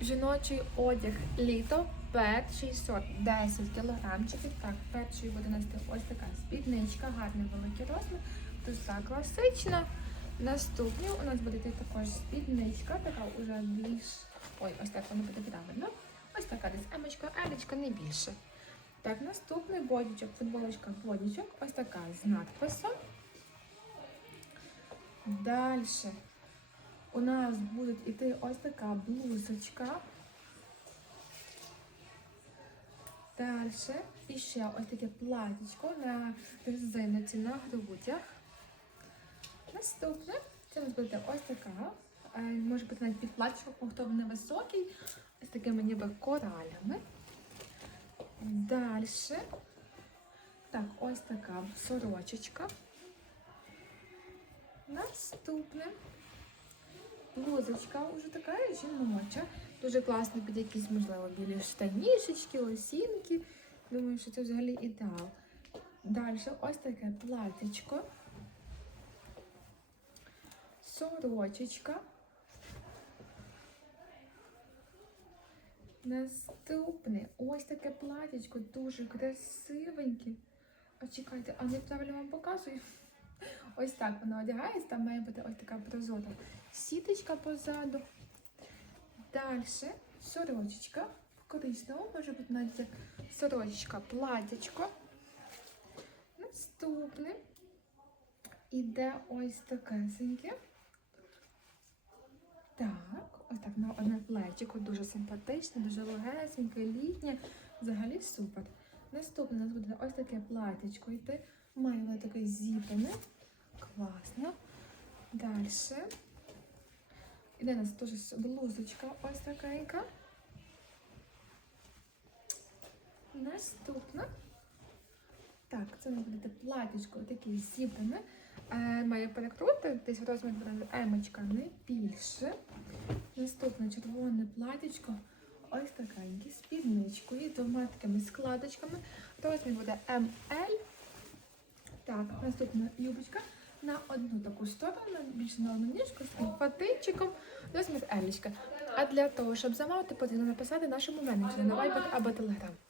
Жіночий одяг літо пет 610 кілограмчиків. Так, першої буде нести ось така спідничка, гарний великий розмір, туса класична. Наступні у нас буде також спідничка, така вже більш. Ой, ось так воно буде правильно. Ось така десь емочка, елечка, не більше. Так, наступний бодічок, футболочка бодічок, ось така з надписом. Далі у нас буде йти ось така блузочка. Далі і ще ось таке платічко на резинці на грудях. Наступне, це у нас буде ось така. е, Може бути навіть під платічком, хто не високий, з такими ніби коралями. Далі. Так, ось така сорочечка. Наступне. Блузочка вже така жіноча. Дуже класно під якісь, можливо, білі штанішечки, лосінки. Думаю, що це взагалі ідеал. Далі ось таке платічко. Сорочечка. Наступне ось таке платічко, дуже красивеньке. А чекайте, а неправильно вам показую. Ось так воно одягається, там має бути ось така прозора сіточка позаду. Далі сорочечка. В коричневому може бути навіть як сорочечка, платячко. Наступне іде ось такесеньке. Так, ось так на одне плечико, дуже симпатичне, дуже легесеньке, літнє. Взагалі супер. Наступне у нас буде ось таке платічко йти. Має воно таке зіпане. Класно. Далі. Іде у нас теж блузочка ось такенька. Наступна. Так, це у буде платічко таке зіпане. Е, має перекрути, десь розмір буде емочка не більше. Наступне червоне платічко. Ось такеньке, з спідничкою, двома такими складочками. Розмір буде ML. Так, наступна юбочка на одну таку сторону, більше на одну ніжку, з патинчиком, розмір Елічка. А для того, щоб замовити, потрібно написати нашому менеджеру на Viber або Telegram.